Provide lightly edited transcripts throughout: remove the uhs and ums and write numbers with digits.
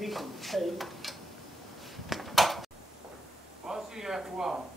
piece of tape. I'll see you after a while.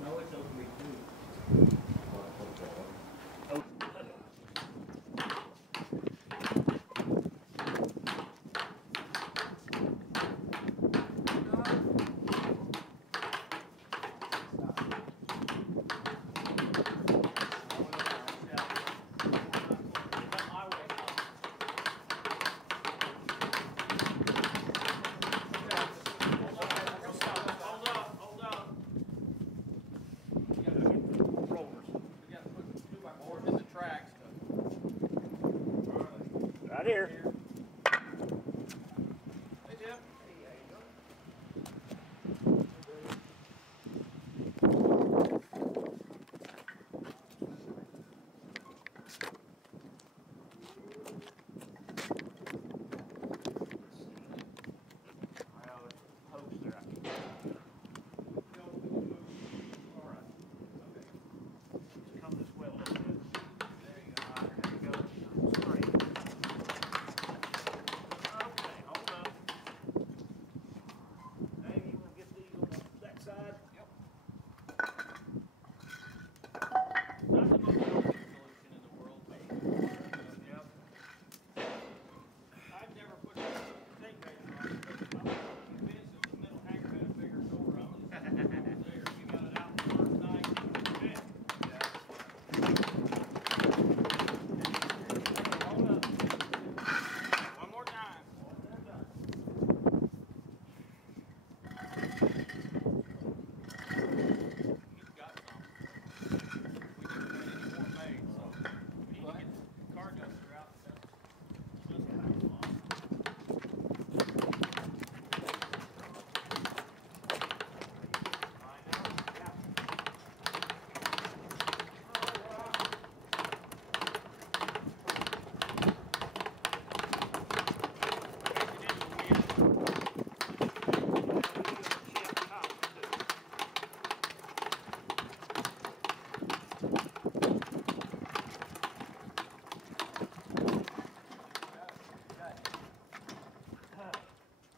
No, it's over too. Right here. Hey, Jeff.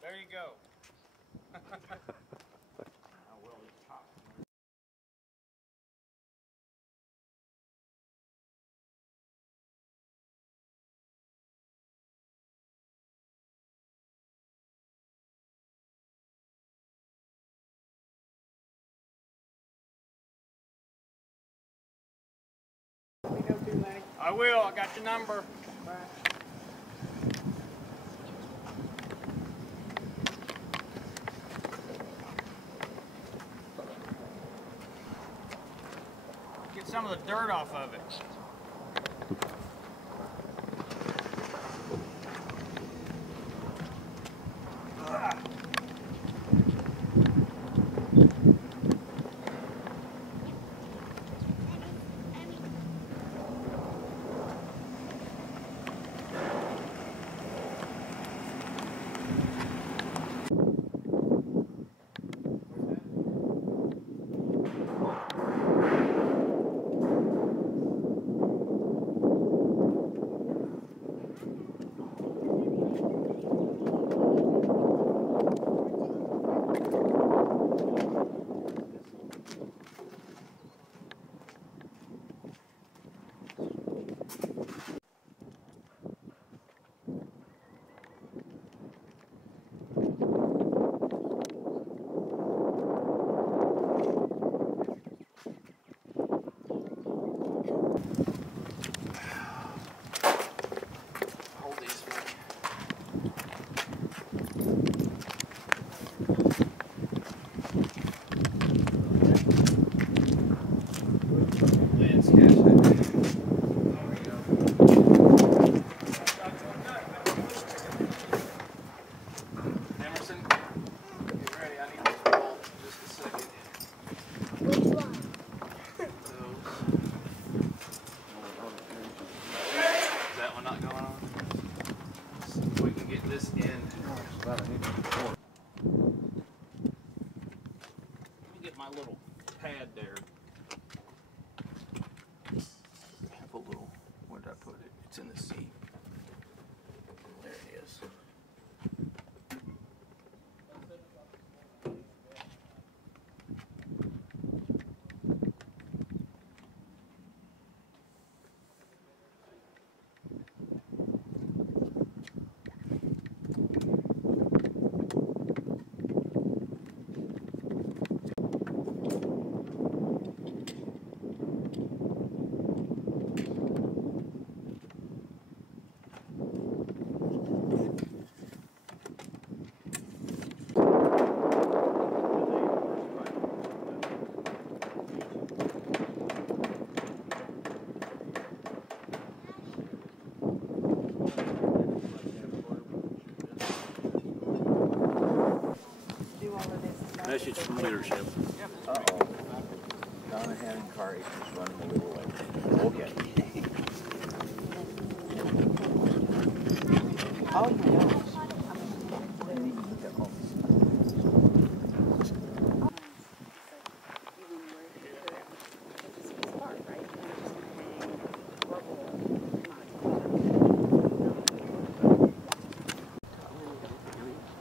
There you go. I will. I got your number. Get some of the dirt off of it. little pad there. I have a little, where did I put it? It's in the seat. There it is. Message from leadership. Uh-oh. Donna having car issues running a little late. Okay. Oh my gosh. I didn't even look at home.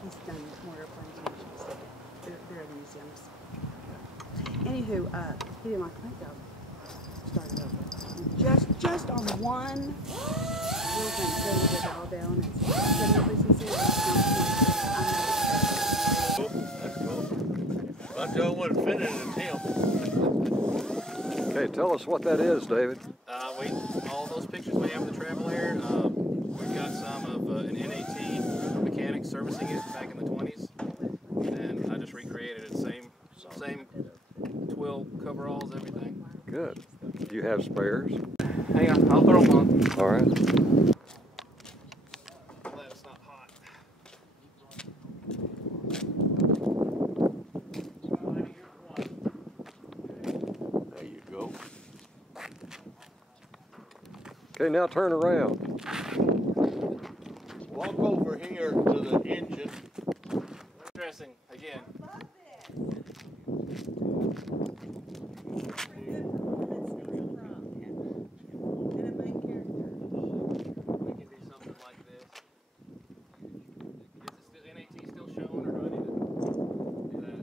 He's done more plantations. They're museums. Anywho, he didn't like to paint job. Started over. Just on one little thing. So we did it all down. That's cool. Not the only one to fit it, it's him. Okay, tell us what that is, David. All those pictures we have of the Travel Air, we've got some of an NAT mechanic servicing it back in the 20s, and I just recreated it. Same twill coveralls, everything. Good. Do you have spares? Hang on, I'll throw them on. All right. Glad it's not hot. There you go. Okay, now turn around. Walk over here to the engine. Interesting, again. We can do something like this. Is the NAT still shown, or do I need to do that?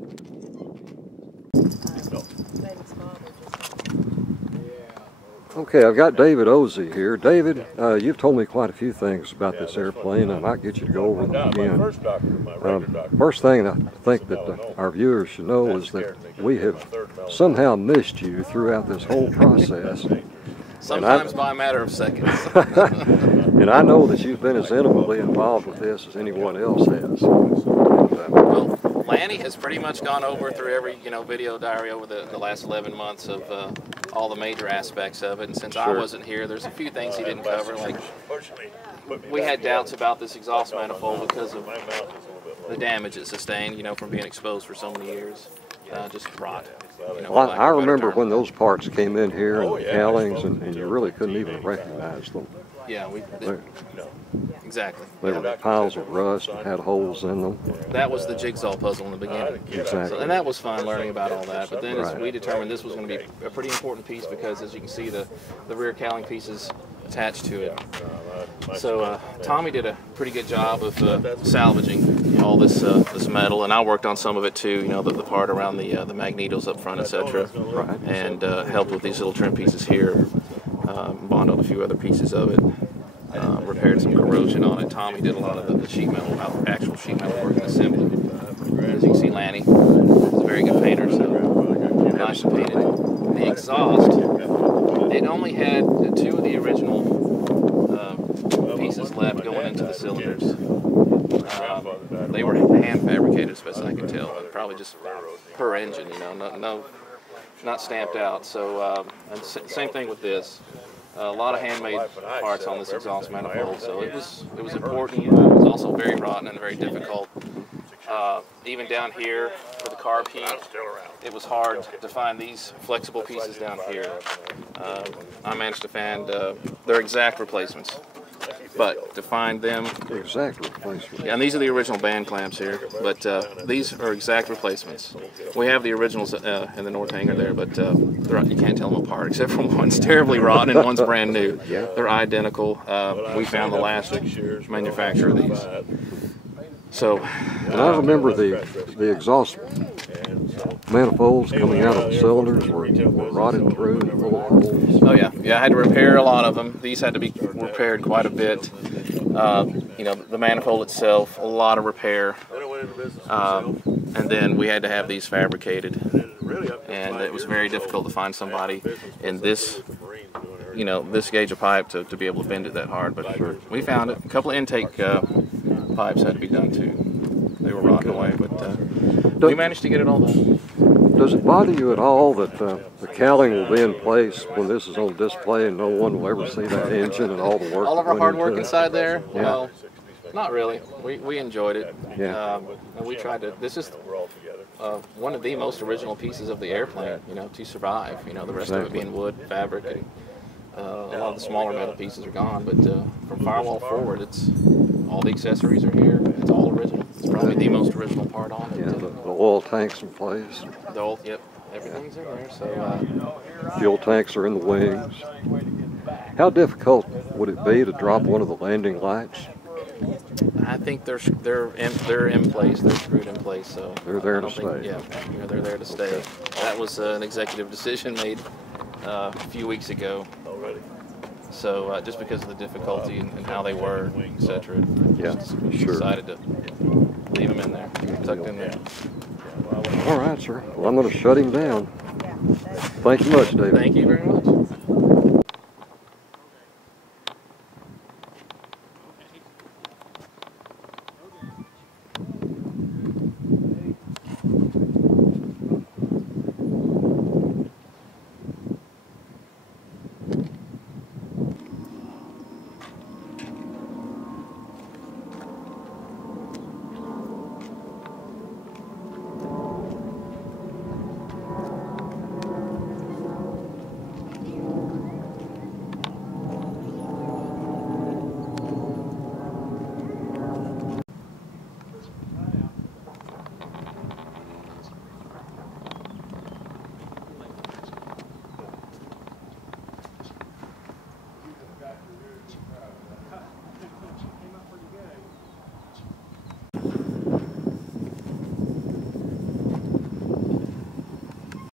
David's father Okay, I've got David Ozzie here. David, you've told me quite a few things about this airplane. I might get you to go over them My again. first doctor, my regular doctor. First thing I think that our viewers should know is that we have somehow missed you throughout this whole process. Sometimes by a matter of seconds. And I know that you've been as intimately involved with this as anyone else has. Well, Lanny has pretty much gone over through every video diary over the last 11 months of all the major aspects of it. And since I wasn't here, there's a few things he didn't cover. Like we had doubts about this exhaust manifold because of the damage it sustained, from being exposed for so many years. Just rot. Well, I remember when those parts came in here and the cowlings, and you really couldn't even recognize them. Yeah, exactly. They were piles of rust and had holes in them. That was the jigsaw puzzle in the beginning. Exactly. So, and that was fun learning about all that. But then as we determined this was going to be a pretty important piece because, as you can see, the rear cowling pieces attached to it. So Tommy did a pretty good job of salvaging all this metal, and I worked on some of it too. The part around the magnetos up front, etc. Right. And helped with these little trim pieces here. Bonded a few other pieces of it. Repaired some corrosion on it. Tommy did a lot of the sheet metal, actual sheet metal work and assembly. As you can see, Lanny is a very good painter, so nice to paint it. The exhaust, it only had two of the original pieces left going into the cylinders. They were hand fabricated, as best as I can tell, but probably just per engine, not stamped out. So, and same thing with this. A lot of handmade parts on this exhaust manifold, so it was important. It was also very rotten and very difficult. Even down here for the carb heat, it was hard to find these flexible pieces down here. I managed to find their exact replacements. but to find them, Exact replacement. yeah, and these are the original band clamps here, but these are exact replacements. We have the originals in the north hangar there, but you can't tell them apart except for one's terribly rotten and one's brand new. Yeah. They're identical. We found the last manufacturer of these. So, And I remember the exhaust manifolds coming out of the cylinders were rotted through and full of holes. oh yeah, I had to repair a lot of them. These had to be repaired quite a bit. You know, the manifold itself, a lot of repair. And then we had to have these fabricated. And it was very difficult to find somebody in this, you know, this gauge of pipe to be able to bend it that hard. But we found it. A couple of intake pipes had to be done too. They were rotting away, but we managed to get it all done. Does it bother you at all that the cowling will be in place when this is on display and no one will ever see that engine and all the work? All of our that hard went work into it? inside there? Yeah. Well, not really. We enjoyed it. Yeah. And we tried to, this is one of the most original pieces of the airplane, you know, to survive. You know, the rest of it being wood, fabric, and a lot of the smaller metal pieces are gone. But from firewall forward, it's all the accessories are here. It's all original. It's probably the most original part on it. Yeah, the oil tanks in place. The old, yep, everything's in there. So Fuel tanks are in the wings. How difficult would it be to drop one of the landing lights? I think they're in place. They're screwed in place. So They're there I don't to think- stay. Yeah, you know, they're there to stay. That was an executive decision made a few weeks ago. So just because of the difficulty and how they were, etc. Yeah, we sure. decided to leave them in there, tucked in there. All right, sir. Well, I'm going to shut him down. Thank you much, David. Thank you very much.